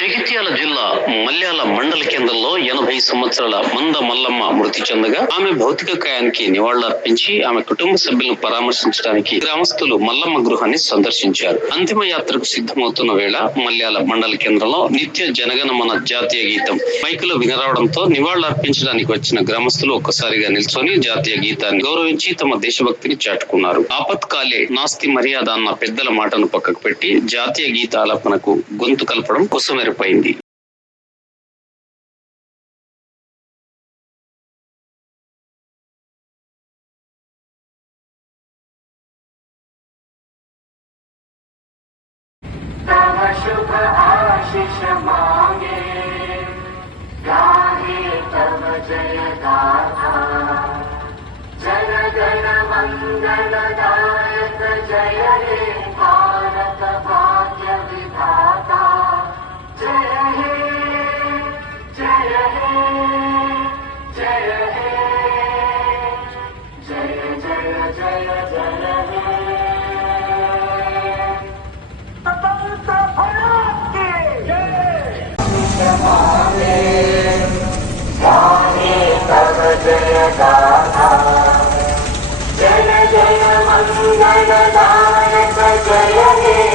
జగిత్యాల జిల్లా మల్యాల మండల కేంద్రంలో 80 సంవత్సరాల మంద మల్లమ్మ మృతి చెందగా ఆమె భౌతిక కాయానికి నివాళులర్పించి ఆమె కుటుంబ సభ్యులను పరామర్శించడానికి గ్రామస్తులు మల్లమ్మ గృహాన్ని సందర్శించారు. అంతిమ యాత్రకు సిద్ధమవుతున్న వేళ మల్యాల మండల కేంద్రంలో నిత్య జనగణమన జాతీయ గీతం మైకులో వినరావడంతో నివాళులర్పించడానికి వచ్చిన గ్రామస్తులు ఒక్కసారిగా నిల్చొని జాతీయ గీతాన్ని గౌరవించి తమ దేశభక్తిని చాటుకున్నారు. ఆపత్కాలే నాస్తి మర్యాద అన్న పెద్దల మాటను పక్కకు పెట్టి జాతీయ గీతాలపనకు గొంతు కలపడం కుసమెరుపైంది. शुभ आशीष मांगे गाहे तव जय गाथा जन गण मंगल दायक जय हे भारत भाग्य विधाता जय हे जय हे जय हे जय जय जय जय हे जय गाथा जय जय मंगल दायक जय हे